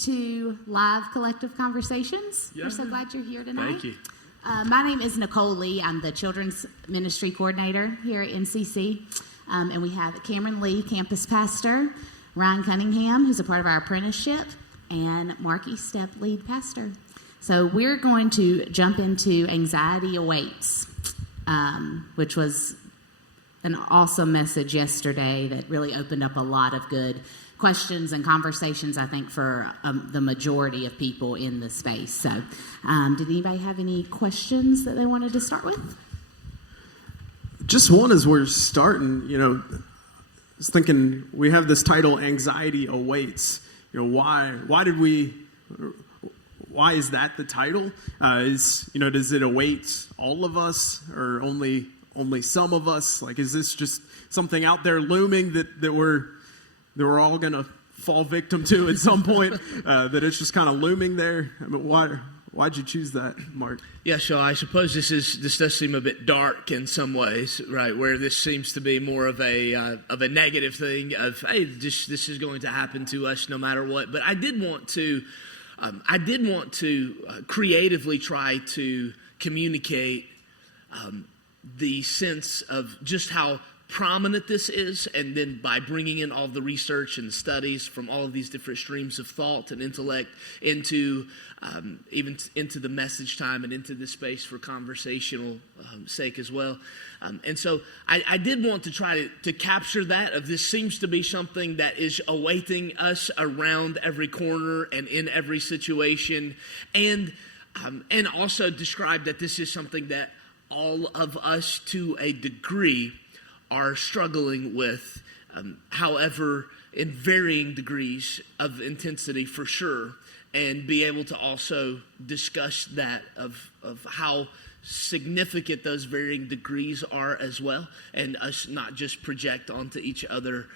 to Live Collective Conversations. Yeah. We're so glad you're here tonight. Thank you. My name is Nicole Lee. I'm the Children's Ministry Coordinator here at NCC. And we have Cameron Lee, Campus Pastor, Ryan Cunningham, who's a part of our apprenticeship, and Marky Step, Lead Pastor. So we're going to jump into Anxiety Awaits, which was an awesome message yesterday that really opened up a lot of good questions and conversations, I think, for the majority of people in the space. So did anybody have any questions that they wanted to start with? Just one as we're starting, I was thinking we have this title, Anxiety Awaits. Why is that the title? Does it await all of us or only some of us? Like, is this just something out there looming that we're all going to fall victim to at some point, that it's just kind of looming there? I mean, why'd you choose that, Mark? Yeah, so I suppose this does seem a bit dark in some ways, right? Where this seems to be more of a negative thing of, hey, this is going to happen to us no matter what. But I did want to creatively try to communicate the sense of just how prominent this is, and then by bringing in all the research and studies from all of these different streams of thought and intellect into even into the message time and into this space for conversational sake as well. And so I did want to try to capture that of this seems to be something that is awaiting us around every corner and in every situation, and also describe that this is something that all of us to a degree are struggling with, however, in varying degrees of intensity for sure, and be able to also discuss that of how significant those varying degrees are as well, and us not just project onto each other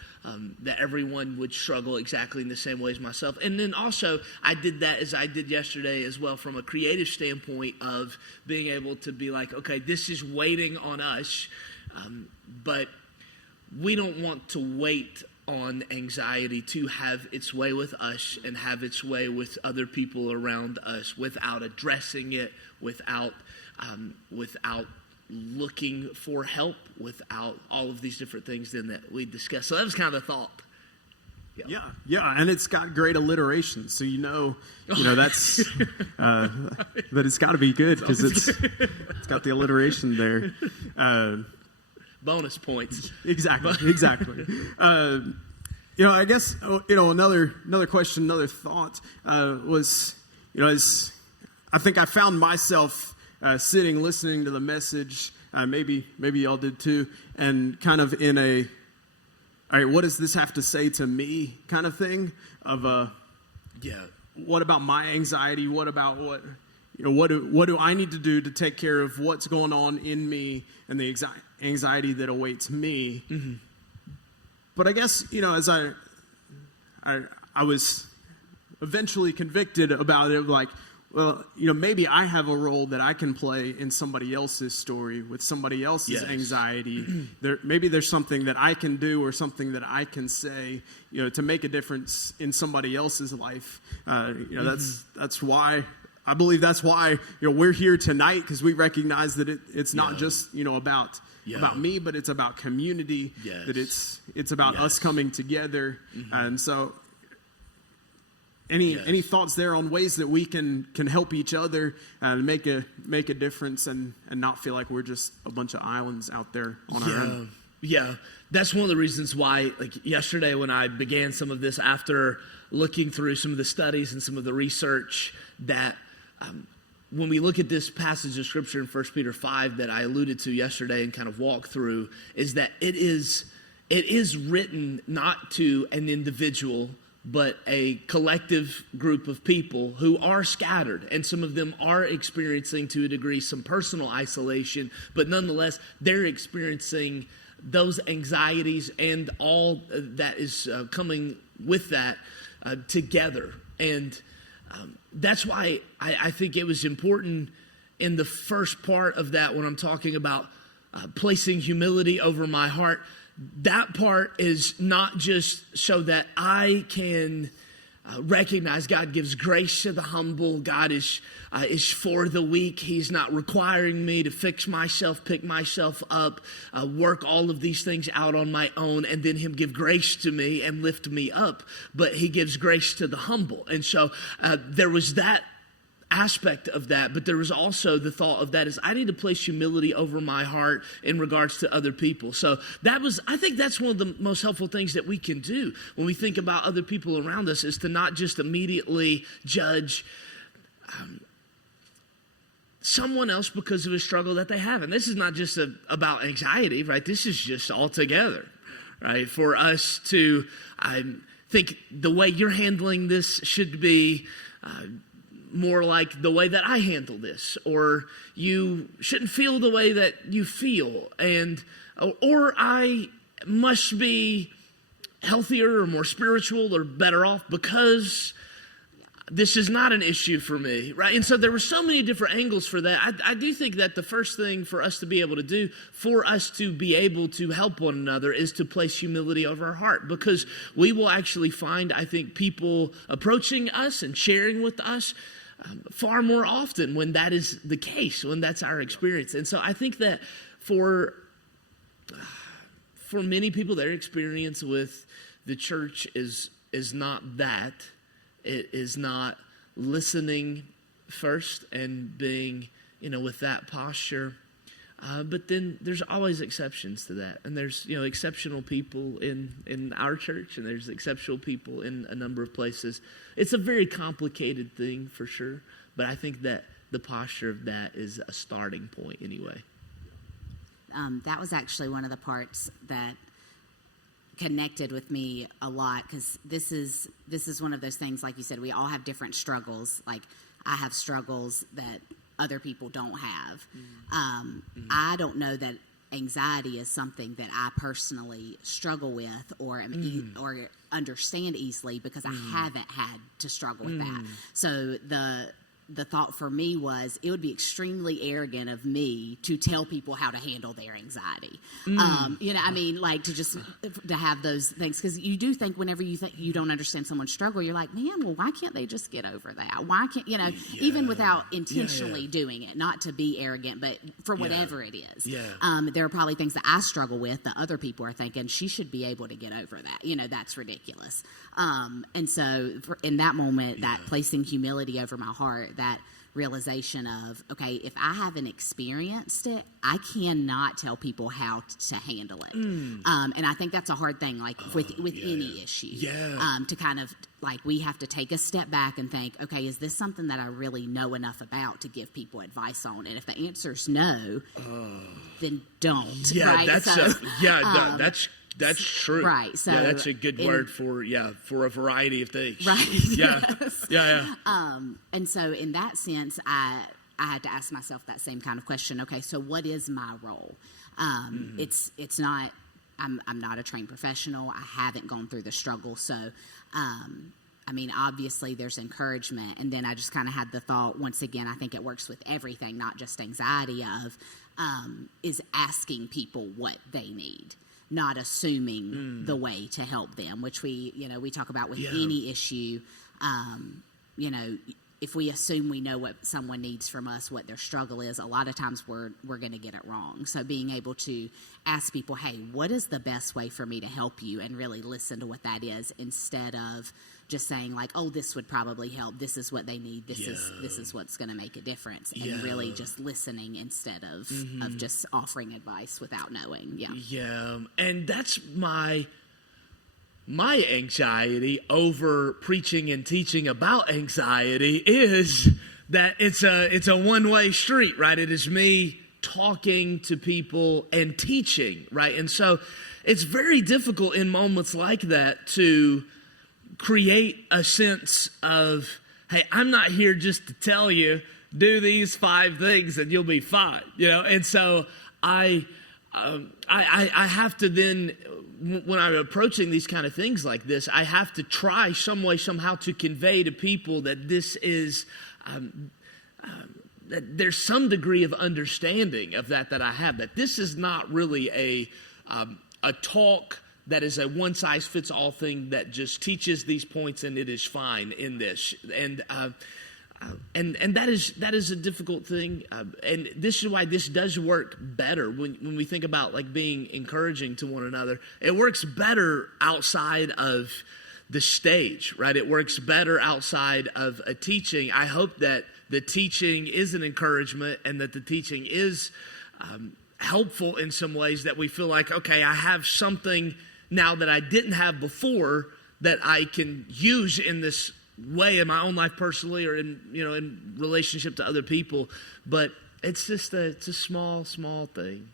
that everyone would struggle exactly in the same way as myself. And then also I did that as I did yesterday as well from a creative standpoint of being able to be like, okay, this is waiting on us, but we don't want to wait on anxiety to have its way with us and have its way with other people around us without addressing it, without looking for help, without all of these different things then that we discussed. So that was kind of the thought. Yeah, and it's got great alliteration, so that's that it's got to be good because it's got the alliteration there. Bonus points. Exactly. I guess another question, another thought was, as I think I found myself sitting listening to the message. Maybe y'all did too, and kind of in a, all right, what does this have to say to me kind of thing of what about my anxiety? What about what do I need to do to take care of what's going on in me and the anxiety that awaits me? Mm-hmm. But I guess, as I was eventually convicted about it, like, well, maybe I have a role that I can play in somebody else's story with somebody else's anxiety. Maybe there's something that I can do or something that I can say, to make a difference in somebody else's life. That's why I believe we're here tonight, because we recognize that it's not just about me, but it's about community. Yes. That it's about us coming together, and so. Any thoughts there on ways that we can help each other and make a difference and not feel like we're just a bunch of islands out there on our own? Yeah, that's one of the reasons why, like yesterday when I began some of this after looking through some of the studies and some of the research, that when we look at this passage of Scripture in 1 Peter 5 that I alluded to yesterday and kind of walked through, is that it is written not to an individual, but a collective group of people who are scattered, and some of them are experiencing to a degree some personal isolation, but nonetheless they're experiencing those anxieties and all that is coming with that together. And that's why I think it was important in the first part of that, when I'm talking about placing humility over my heart. That part is not just so that I can recognize God gives grace to the humble. God is for the weak. He's not requiring me to fix myself, pick myself up, work all of these things out on my own, and then him give grace to me and lift me up. But he gives grace to the humble. And so there was that aspect of that, but there was also the thought of that is I need to place humility over my heart in regards to other people. So I think that's one of the most helpful things that we can do when we think about other people around us, is to not just immediately judge someone else because of a struggle that they have. And this is not just about anxiety, right? This is just altogether, right? For us to, I think the way you're handling this should be more like the way that I handle this, or you shouldn't feel the way that you feel, or I must be healthier or more spiritual or better off because this is not an issue for me, right? And so there were so many different angles for that. I do think that the first thing for us to be able to do, for us to be able to help one another, is to place humility over our heart, because we will actually find, I think, people approaching us and sharing with us far more often when that is the case, when that's our experience. And so I think that for many people, their experience with the church is not that. It is not listening first and being, with that posture. But then there's always exceptions to that. And there's, exceptional people in our church, and there's exceptional people in a number of places. It's a very complicated thing for sure, but I think that the posture of that is a starting point anyway. That was actually one of the parts that connected with me a lot, because this is one of those things, like you said, we all have different struggles. Like, I have struggles that other people don't have. I don't know that anxiety is something that I personally struggle with or or understand easily, because I haven't had to struggle with that. So the thought for me was, it would be extremely arrogant of me to tell people how to handle their anxiety. To have those things, because you do think whenever you think you don't understand someone's struggle, you're like, man, well, why can't they just get over that? Why can't, even without intentionally doing it, not to be arrogant, but for whatever it is. There are probably things that I struggle with that other people are thinking, she should be able to get over that. That's ridiculous. And so in that moment, that placing humility over my heart, that realization of, okay, if I haven't experienced it, I cannot tell people how to handle it. And I think that's a hard thing, like with any issue. To kind of, like, we have to take a step back and think, okay, is this something that I really know enough about to give people advice on? And if the answer's no, then don't. Right? That's true. Right. So that's a good word for a variety of things. Right. Yes. And so in that sense, I had to ask myself that same kind of question. Okay, so what is my role? It's not, I'm not a trained professional. I haven't gone through the struggle. So, obviously there's encouragement. And then I just kind of had the thought, once again, I think it works with everything, not just anxiety, of is asking people what they need, not assuming the way to help them, which we talk about with any issue. If we assume we know what someone needs from us, what their struggle is, a lot of times we're going to get it wrong. So being able to ask people, hey, what is the best way for me to help you, and really listen to what that is, instead of just saying like, oh, this would probably help, this is what they need, this is what's going to make a difference, and really just listening instead of just offering advice without knowing. And that's my anxiety over preaching and teaching about anxiety, is that it's a one-way street, right? It is me talking to people and teaching, right? And so it's very difficult in moments like that to create a sense of, hey, I'm not here just to tell you, do these 5 things and you'll be fine, And so I have to then, when I'm approaching these kind of things like this, I have to try some way, somehow, to convey to people that this is, that there's some degree of understanding of that I have, that this is not really a talk that is a one-size-fits-all thing that just teaches these points and it is fine in this. And that is a difficult thing. And this is why this does work better when we think about like being encouraging to one another. It works better outside of the stage, right? It works better outside of a teaching. I hope that the teaching is an encouragement and that the teaching is helpful in some ways, that we feel like, okay, I have something now that I didn't have before that I can use in this way in my own life personally, or in relationship to other people. But it's just it's a small thing.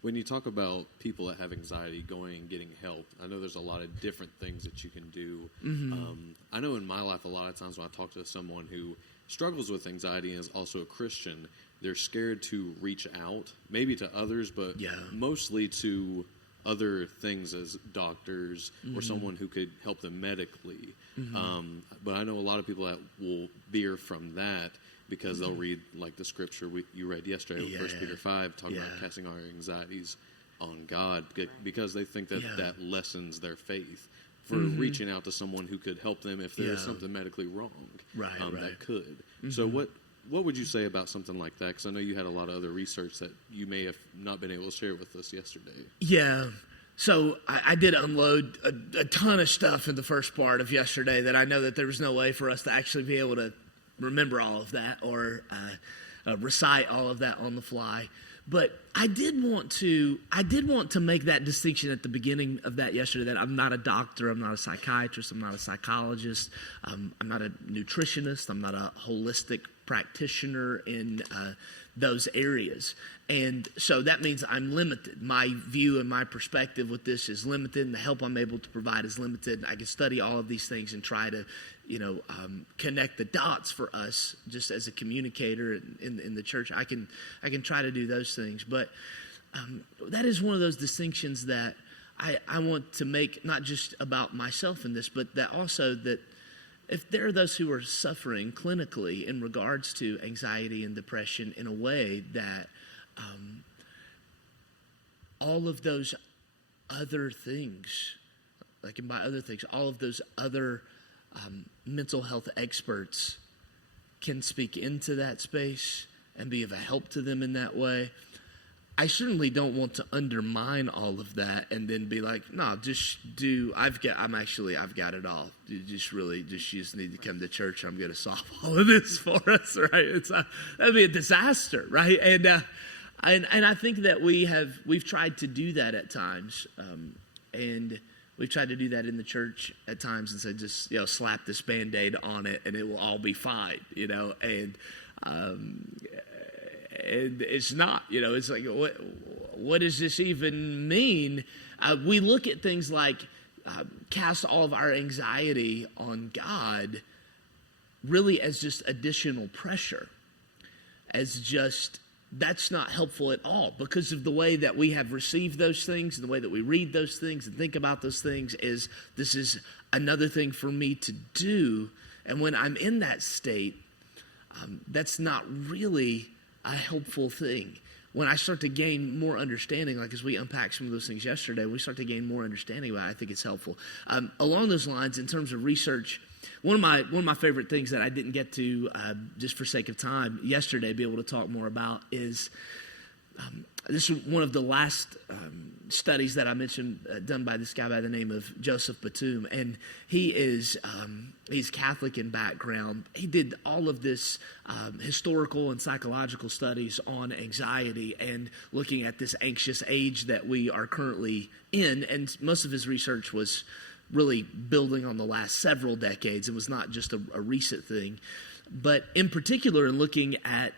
When you talk about people that have anxiety going and getting help, I know there's a lot of different things that you can do. I know in my life, a lot of times when I talk to someone who struggles with anxiety and is also a Christian, they're scared to reach out, maybe to others, but mostly to other things as doctors or someone who could help them medically. But I know a lot of people that will veer from that because they'll read like the scripture you read yesterday, 1 Peter 5, talking about casting our anxieties on God, because they think that that lessens their faith for reaching out to someone who could help them if there is something medically wrong that could. So what would you say about something like that? Because I know you had a lot of other research that you may have not been able to share with us yesterday. Yeah. So I did unload a ton of stuff in the first part of yesterday that I know that there was no way for us to actually be able to remember all of that or recite all of that on the fly. But I did want to make that distinction at the beginning of that yesterday, that I'm not a doctor, I'm not a psychiatrist, I'm not a psychologist, I'm not a nutritionist, I'm not a holistic practitioner in those areas. And so that means I'm limited. My view and my perspective with this is limited, and the help I'm able to provide is limited. I can study all of these things and try to, connect the dots for us just as a communicator in the church. I can try to do those things. But that is one of those distinctions that I want to make, not just about myself in this, but that also that if there are those who are suffering clinically in regards to anxiety and depression in a way that all of those other things, like, and by other things, all of those other mental health experts can speak into that space and be of a help to them in that way. I certainly don't want to undermine all of that and then be like, no, I've got it all. You just need to come to church. I'm going to solve all of this for us, right? That'd be a disaster, right? And I think that we've tried to do that at times, and we've tried to do that in the church at times and said, just slap this Band-Aid on it and it will all be fine, and it's not, it's like, what does this even mean? We look at things like cast all of our anxiety on God really as just additional pressure, as just, that's not helpful at all, because of the way that we have received those things and the way that we read those things and think about those things is, this is another thing for me to do. And when I'm in that state, that's not really a helpful thing. When I start to gain more understanding, like as we unpacked some of those things yesterday, we start to gain more understanding about it, I think it's helpful. Along those lines, in terms of research, one of my favorite things that I didn't get to, just for sake of time, yesterday, be able to talk more about is, this is one of the last studies that I mentioned, done by this guy by the name of Joseph Batum, and he's Catholic in background. He did all of this historical and psychological studies on anxiety and looking at this anxious age that we are currently in, and most of his research was really building on the last several decades. It was not just a recent thing, but in particular in looking at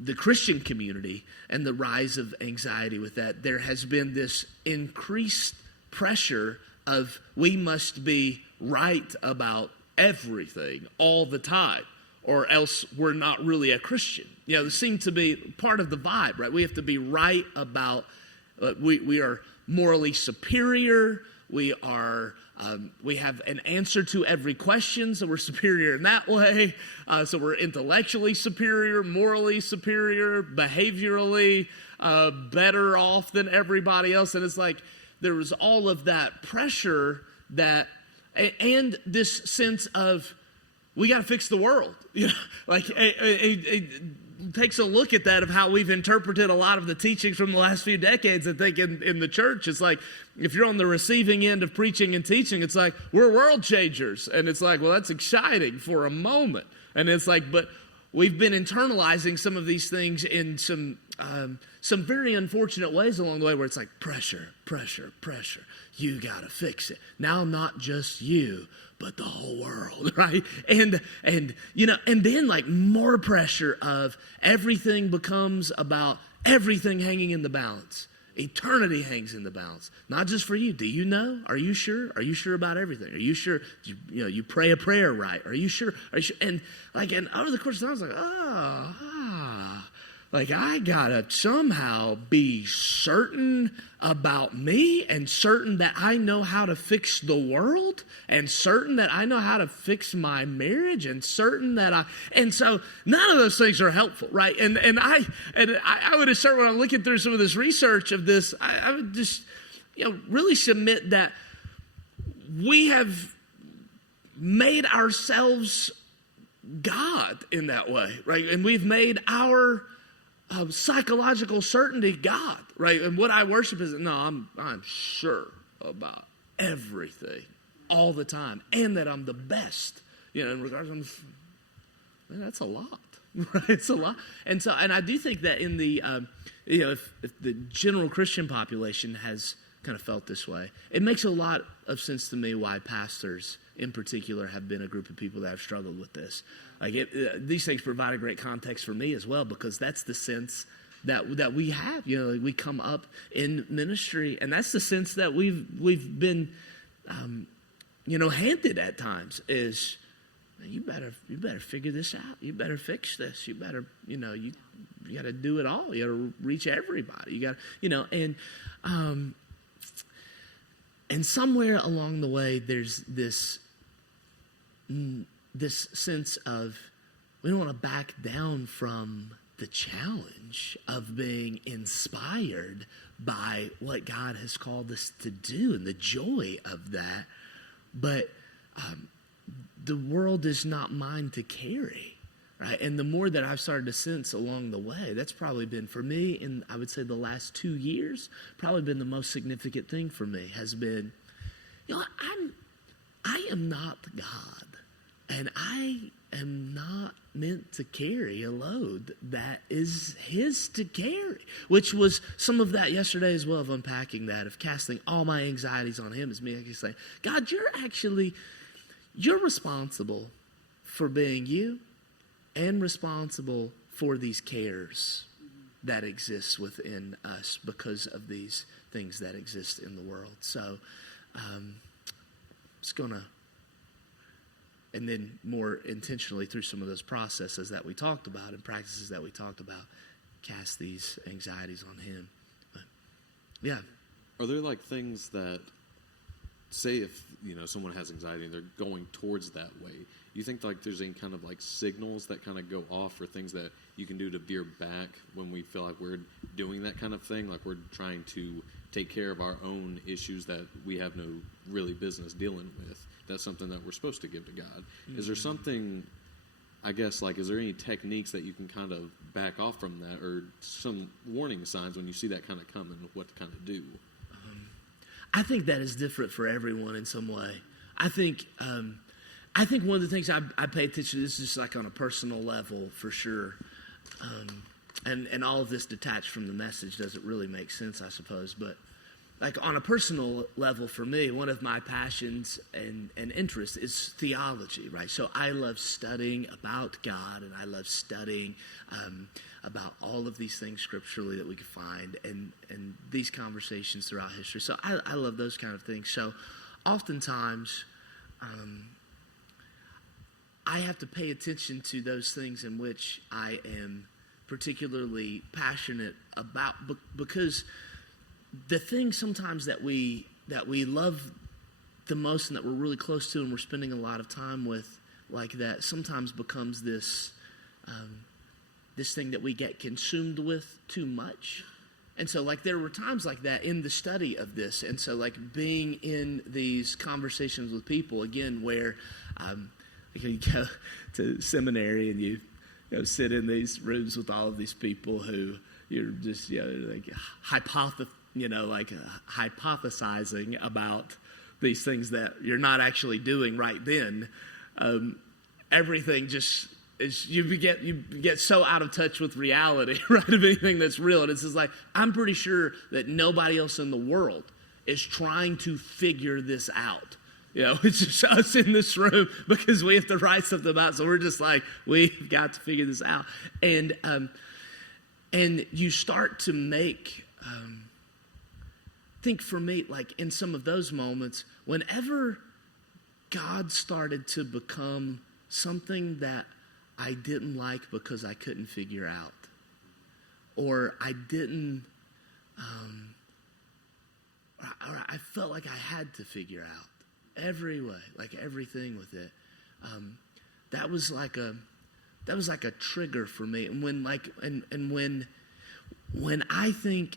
the Christian community and the rise of anxiety with that, there has been this increased pressure of we must be right about everything all the time, or else we're not really a Christian. There seemed to be part of the vibe, right? We have to be right about, we are morally superior, we are We have an answer to every question, so we're superior in that way. So we're intellectually superior, morally superior, behaviorally better off than everybody else. And it's like there was all of that pressure and this sense of we got to fix the world. You know, like it takes a look at that of how we've interpreted a lot of the teachings from the last few decades. I think in the church, it's like if you're on the receiving end of preaching and teaching, it's like we're world changers, and it's like, well, that's exciting for a moment, and it's like, but we've been internalizing some of these things in some very unfortunate ways along the way, where it's like pressure. You gotta fix it. Now, not just you, but the whole world, right? And you know, and then like more pressure of everything becomes about everything hanging in the balance. Eternity hangs in the balance, not just for you. Do you know? Are you sure? Are you sure about everything? Are you sure? You pray a prayer right? Are you sure? Are you sure? And over the course of time, I was like, like I gotta somehow be certain about me, and certain that I know how to fix the world, and certain that I know how to fix my marriage, and certain that and so none of those things are helpful, right? And I would assert, when I'm looking through some of this research of this, I would just really submit that we have made ourselves God in that way, right? And we've made our psychological certainty God, right? And what I worship is, no, I'm sure about everything all the time, and that I'm the best, in regards to, that's a lot, right? It's a lot. And so, and I do think that in the, if the general Christian population has kind of felt this way, it makes a lot of sense to me why pastors in particular have been a group of people that have struggled with this. Like these things provide a great context for me as well, because that's the sense that we have. Like we come up in ministry, and that's the sense that we've been, handed at times is, you better figure this out. You better fix this. You better, you got to do it all. You got to reach everybody. You got, and somewhere along the way, there's this sense of we don't want to back down from the challenge of being inspired by what God has called us to do and the joy of that. But the world is not mine to carry, right? And the more that I've started to sense along the way, that's probably been for me, in I would say the last 2 years, probably been the most significant thing for me, has been, I am not God, and I am not meant to carry a load that is His to carry, which was some of that yesterday as well, of unpacking that, of casting all my anxieties on Him, as me actually saying, God, you're responsible for being you, and responsible for these cares that exist within us because of these things that exist in the world. So it's going to, and then more intentionally through some of those processes that we talked about and practices that we talked about, cast these anxieties on Him. But, yeah. Are there like things that, say if someone has anxiety and they're going towards that way, you think like there's any kind of like signals that kind of go off, or things that you can do to veer back when we feel like we're doing that kind of thing, like we're trying to take care of our own issues that we have no really business dealing with? That's something that we're supposed to give to God. Mm-hmm. Is there something, I guess, like, is there any techniques that you can kind of back off from that, or some warning signs when you see that kind of coming, what to kind of do? I think that is different for everyone in some way. I think one of the things I pay attention to, this is just like on a personal level for sure. And all of this detached from the message doesn't really make sense, I suppose. But like on a personal level for me, one of my passions and interests is theology, right? So I love studying about God, and I love studying about all of these things scripturally that we can find, and these conversations throughout history. So I love those kind of things. So oftentimes I have to pay attention to those things in which I am particularly passionate about, because the things sometimes that we love the most and that we're really close to and we're spending a lot of time with, like that sometimes becomes this this thing that we get consumed with too much. And so like there were times like that in the study of this. And so like being in these conversations with people, again, where you go to seminary and you sit in these rooms with all of these people who you're just like hypothesizing about these things that you're not actually doing right then. Everything just is, you get so out of touch with reality, right, of anything that's real. And it's just like, I'm pretty sure that nobody else in the world is trying to figure this out. It's just us in this room because we have to write something out. So we're just like, we've got to figure this out. And you start to make, think for me, like in some of those moments, whenever God started to become something that I didn't like because I couldn't figure out, or I didn't, or I felt like I had to figure out every way, like everything with it. That was like a trigger for me. And when I think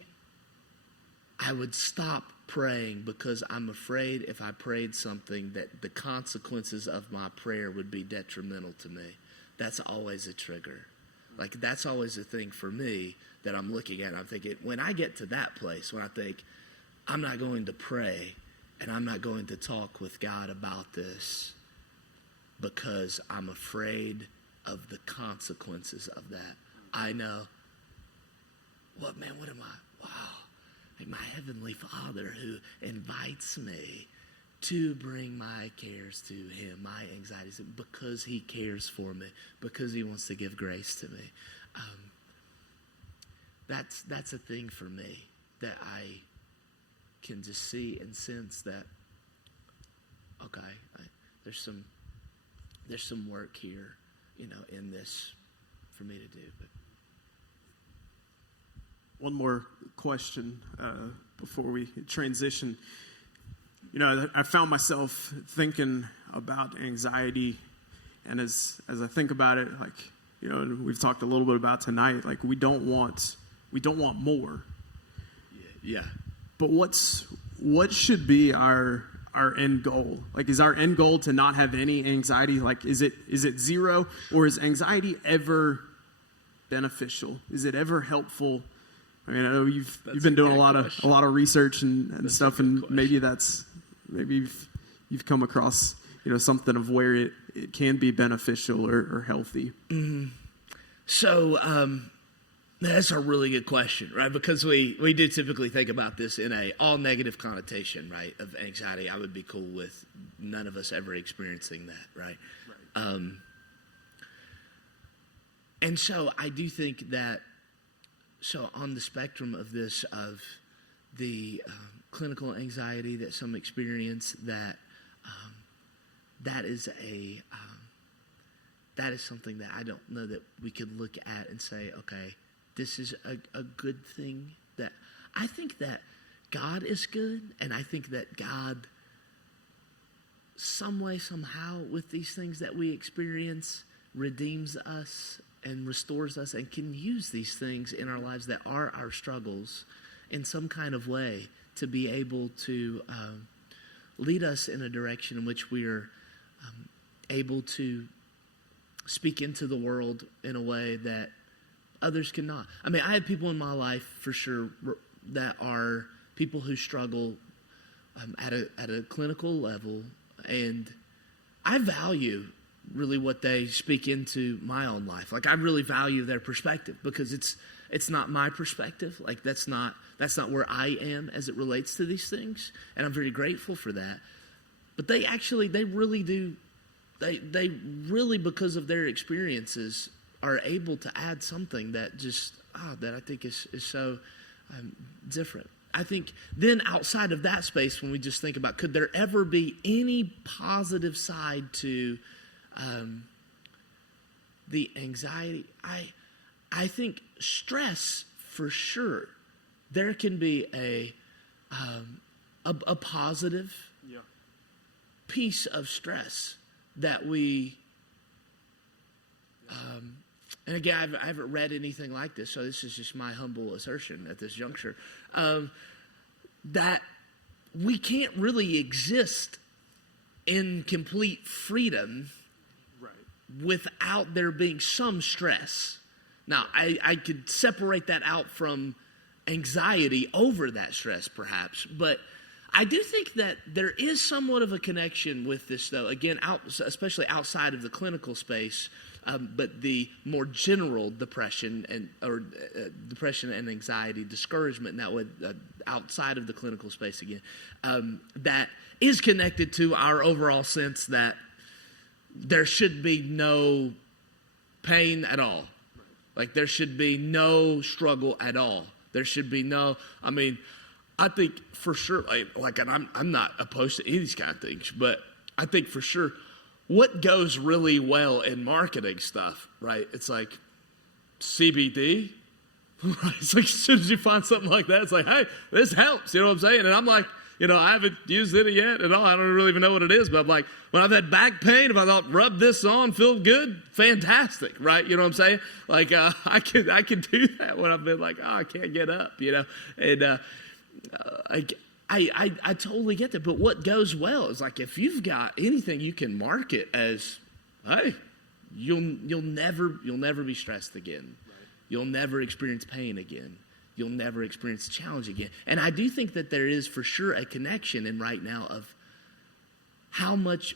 I would stop praying because I'm afraid if I prayed something that the consequences of my prayer would be detrimental to me, that's always a trigger. Like that's always a thing for me that I'm looking at. I'm thinking, when I get to that place, when I think I'm not going to pray and I'm not going to talk with God about this because I'm afraid of the consequences of that, I know, what am I? Wow. Like my Heavenly Father who invites me to bring my cares to Him, my anxieties, because He cares for me, because He wants to give grace to me. That's a thing for me that I can just see and sense that, okay, there's some work here, in this for me to do. But one more question before we transition. I found myself thinking about anxiety, and as I think about it, like, and we've talked a little bit about tonight, like we don't want more. Yeah. But what should be our end goal? Like, is our end goal to not have any anxiety? Like, is it zero, or is anxiety ever beneficial? Is it ever helpful? I mean, I know you've been doing a lot of research and stuff, and maybe you've come across something of where it can be beneficial or healthy. Mm-hmm. So that's a really good question, right? Because we do typically think about this in a all negative connotation, right, of anxiety. I would be cool with none of us ever experiencing that, right? And so I do think that, so on the spectrum of this, of the clinical anxiety that some experience, that is something that I don't know that we could look at and say, okay, this is a good thing. That I think that God is good, and I think that God, some way, somehow, with these things that we experience, redeems us and restores us and can use these things in our lives that are our struggles in some kind of way to be able to lead us in a direction in which we are able to speak into the world in a way that others cannot. I mean, I have people in my life for sure that are people who struggle at a clinical level, and I value really what they speak into my own life. Like, I really value their perspective because it's not my perspective. Like, that's not where I am as it relates to these things, and I'm very grateful for that. But they really do. They really, because of their experiences, are able to add something that just that I think is so different. I think then outside of that space, when we just think about, could there ever be any positive side to the anxiety? I think stress, for sure, there can be a positive. Yeah. piece of stress that we, and again, I haven't read anything like this, so this is just my humble assertion at this juncture, that we can't really exist in complete freedom without there being some stress. Now, I could separate that out from anxiety over that stress, perhaps, but I do think that there is somewhat of a connection with this, though. Again, especially outside of the clinical space, but the more general depression and anxiety, discouragement, and that would outside of the clinical space again, that is connected to our overall sense that there should be no pain at all. Like there should be no struggle at all. There should be no, I mean, I think for sure, like and I'm not opposed to any of these kind of things, but I think for sure what goes really well in marketing stuff, right? It's like CBD, right? It's like as soon as you find something like that, it's like, hey, this helps, you know what I'm saying? And I'm like, I haven't used it yet at all. I don't really even know what it is, but I'm like, when I've had back pain, if I thought, rub this on, feel good, fantastic, right? You know what I'm saying? Like, I can do that when I've been like, I can't get up, and I totally get that. But what goes well is like, if you've got anything you can market as, hey, you'll never be stressed again. Right. You'll never experience pain again. You'll never experience challenge again. And I do think that there is for sure a connection in right now of how much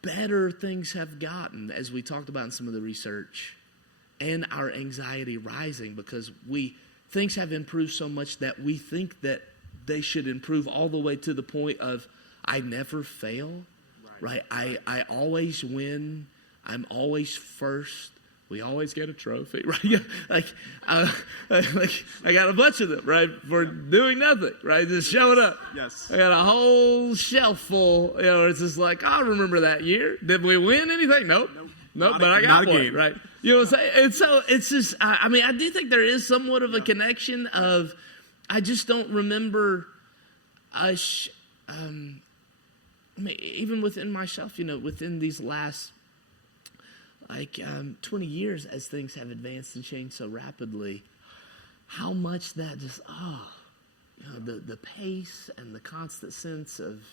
better things have gotten, as we talked about in some of the research, and our anxiety rising because things have improved so much that we think that they should improve all the way to the point of I never fail, right? I always win. I'm always first. We always get a trophy, right? Yeah, like I got a bunch of them, right, for doing nothing, right, just showing up. Yes. I got a whole shelf full, it's just like, I remember that year. Did we win anything? Nope, but I got one, game. Right? You know what I'm saying? And so it's just, I mean, I do think there is somewhat of a connection of, I just don't remember us, I mean, even within myself, within these last 20 years, as things have advanced and changed so rapidly, how much that just, the pace and the constant sense of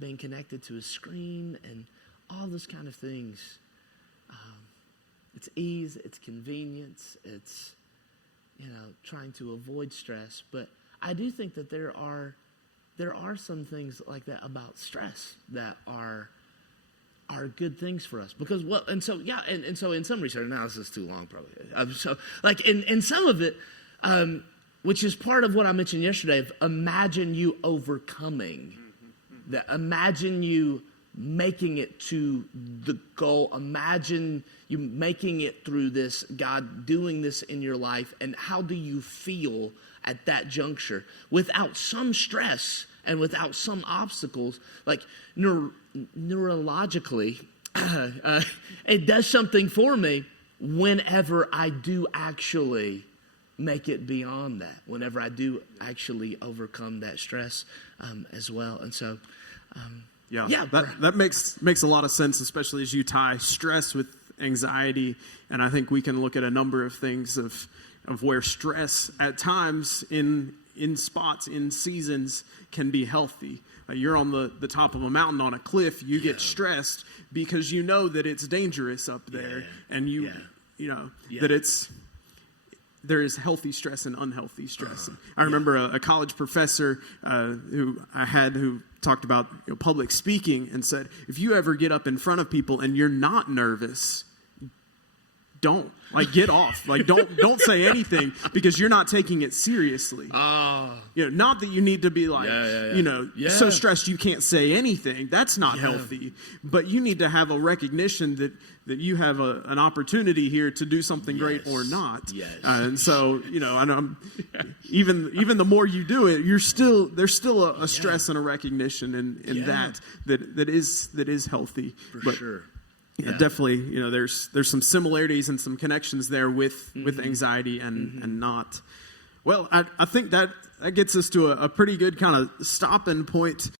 being connected to a screen and all those kind of things. It's ease, it's convenience, it's, trying to avoid stress. But I do think that there are some things like that about stress that are good things for us because and so in some research, now this is too long probably. So like in some of it, which is part of what I mentioned yesterday, of imagine you overcoming, that imagine you making it to the goal, imagine you making it through this, God doing this in your life, and how do you feel at that juncture without some stress and without some obstacles, like neurologically, it does something for me whenever I do actually make it beyond that, whenever I do actually overcome that stress as well. And so, that makes a lot of sense, especially as you tie stress with anxiety. And I think we can look at a number of things of where stress at times in spots, in seasons, can be healthy. You're on the top of a mountain on a cliff, you get stressed because you know that it's dangerous up there, and that there is healthy stress and unhealthy stress. I remember a college professor who I had who talked about public speaking and said, if you ever get up in front of people and you're not nervous, don't get off. Don't say anything because you're not taking it seriously. Not that you need to be so stressed you can't say anything. That's not healthy. But you need to have a recognition that you have an opportunity here to do something great or not. Yes. And so I know even the more you do it, there's still a stress and a recognition in that is healthy. For sure. Yeah. Definitely, there's some similarities and some connections there with anxiety and not. Well, I think that gets us to a pretty good kind of stopping point